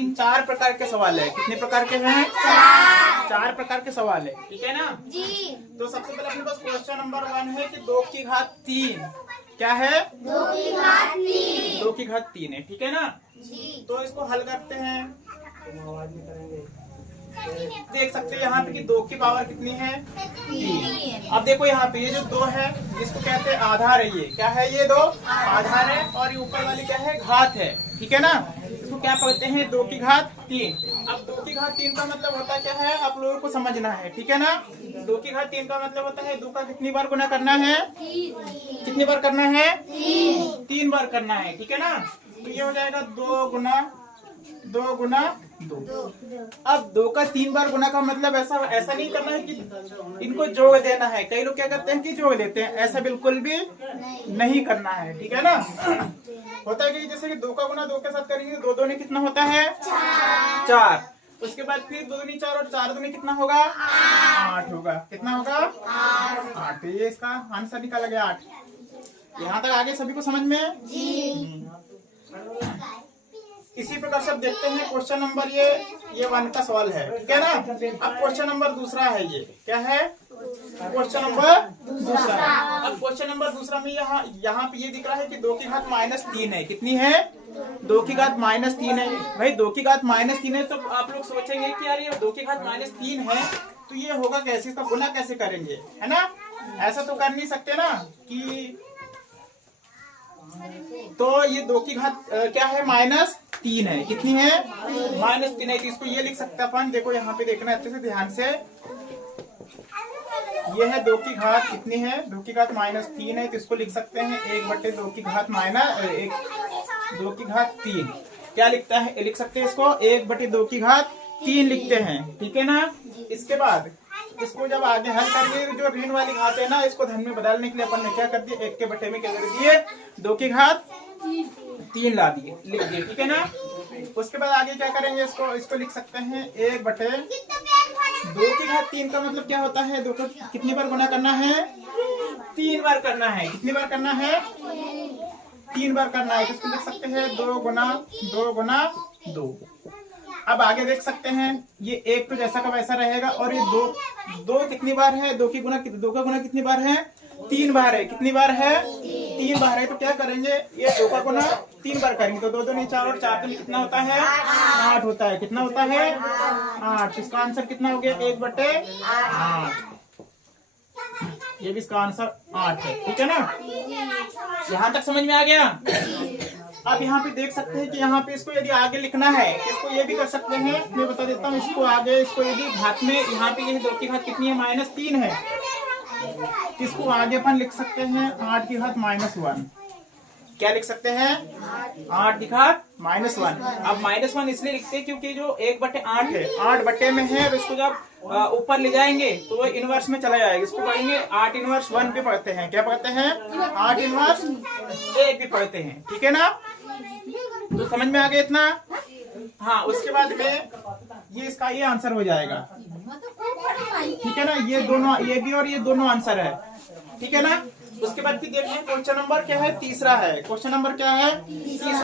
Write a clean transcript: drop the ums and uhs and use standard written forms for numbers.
तीन, चार प्रकार के सवाल है। कितने प्रकार के हैं? चार प्रकार के सवाल है, ठीक है ना जी। तो सबसे पहले अपने पास क्वेश्चन नंबर 1 है कि 2 की घात 3 क्या है? 2 की घात 3। 2 की घात 3 है, ठीक है ना जी। तो इसको हल करते हैं। देख सकते हैं यहाँ पे कि 2 की पावर कितनी है? 3। अब देखो यहाँ पे ये जो 2 है इसको कहते हैं आधार है। ये क्या है? ये 2 आधार है और ये ऊपर वाली क्या है? घात है, ठीक है ना। इसको क्या पढ़ते हैं? 2 की घात 3। अब 2 की घात 3 का मतलब होता क्या है आप लोगों को समझना है, ठीक है ना। 2 की घात 3 का मतलब होता है 2 का कितनी बार गुना करना है? कितनी बार करना है? 3 बार करना है, ठीक है ना। तो ये हो जाएगा 2 गुना 2। अब 2 का 3 बार गुना का मतलब ऐसा नहीं करना है कि इनको जोड़ देना है। कई लोग क्या करते हैं कि जोड़ देते हैं, ऐसा बिल्कुल भी नहीं करना है, ठीक है ना। होता है कि जैसे कि 2 का गुना 2 के साथ करेंगे, 2 दूनी कितना होता है? 4। उसके बाद फिर 2 दूनी 4 और 4 दूनी कितना होगा? 8 होगा। कितना होगा? 8। ये इसका आंसर निकाला गया 8। यहाँ तक आगे सभी को समझ में? इसी प्रकार से अब देखते हैं क्वेश्चन नंबर ये 1 का सवाल है, ठीक है ना। अब क्वेश्चन नंबर दूसरा है। ये क्या है? क्वेश्चन नंबर दूसरा है। अब क्वेश्चन नंबर दूसरा में यहाँ पे ये दिख रहा है कि 2 की घात -3 है। कितनी है? 2 की घात -3 है। भाई 2 की घात -3 है तो आप लोग सोचेंगे कि यार ये 2 की घात -3 है तो ये होगा कैसे? इसका गुना कैसे करेंगे, है ना। ऐसा तो कर नहीं सकते ना कि तो ये 2 की घात क्या है? -3 है। कितनी है? -3 है। तो इसको ये लिख सकते अपन। देखो यहाँ पे देखना अच्छे से ध्यान से। ये है 2 की घात कितनी है? 2 की घात -3 है। तो इसको लिख सकते हैं 1/2 की घात 2 की घात 3। क्या लिख सकते हैं इसको? 1/2 की घात 3 लिखते हैं, ठीक है ना। इसके बाद इसको जब आगे हल करिए जो ऋण वाली घात है ना इसको धन में बदलने के लिए अपन ने क्या कर दिया? 1 के बटे में क्या कर दिए? 2 की घात 3 ला दिए, लिख दिए, ठीक है ना। उसके बाद आगे क्या करेंगे? इसको लिख सकते हैं 1/2 की घात 3 का मतलब क्या होता है? 2 को कितनी बार गुना करना है? 3 बार करना है। कितनी बार करना है? 3 बार करना है। तो इसको लिख सकते हैं 2 गुना 2। अब आगे देख सकते हैं ये 1 तो जैसा का वैसा रहेगा और ये 2 कितनी बार है? 2 का गुना कितनी बार है? 3 बार है। कितनी बार है? 3 बार है। तो क्या करेंगे? ये 2 का गुना 3 बार करेंगे तो 2 दूनी 4 और 4 दूनी कितना होता है? 8 होता है। कितना होता है? 8। इसका आंसर कितना हो गया? 1/8। ये भी इसका आंसर 8 है, ठीक है ना। यहाँ तक समझ में आ गया। अब यहाँ पे देख सकते हैं कि यहाँ पे इसको यदि आगे लिखना है इसको ये भी कर सकते हैं। मैं बता देता हूँ इसको आगे। इसको यदि घात में यहाँ पे ये 2 की घात कितनी है? -3 है। इसको आगे अपन लिख सकते हैं 8 की घात -1। क्या लिख सकते हैं? 8 की घात -1। अब -1 इसलिए लिखते हैं क्योंकि जो 1/8 है 8 बटे में है। इसको जब ऊपर ले जाएंगे तो वो इनवर्स में चला जाएगा। इसको पढ़ेंगे 8 इनवर्स 1 भी पढ़ते हैं। क्या पढ़ते हैं? 8 इनवर्स 1 भी पढ़ते हैं, ठीक है ना। तो समझ में आ गया इतना? हाँ, उसके बाद में ये इसका ये आंसर हो जाएगा, ठीक है ना। ये दोनों, ये भी और ये दोनों आंसर है, ठीक है ना। उसके बाद फिर देखते हैं क्वेश्चन नंबर क्या है? तीसरा है। क्वेश्चन नंबर क्या है? तीसरा।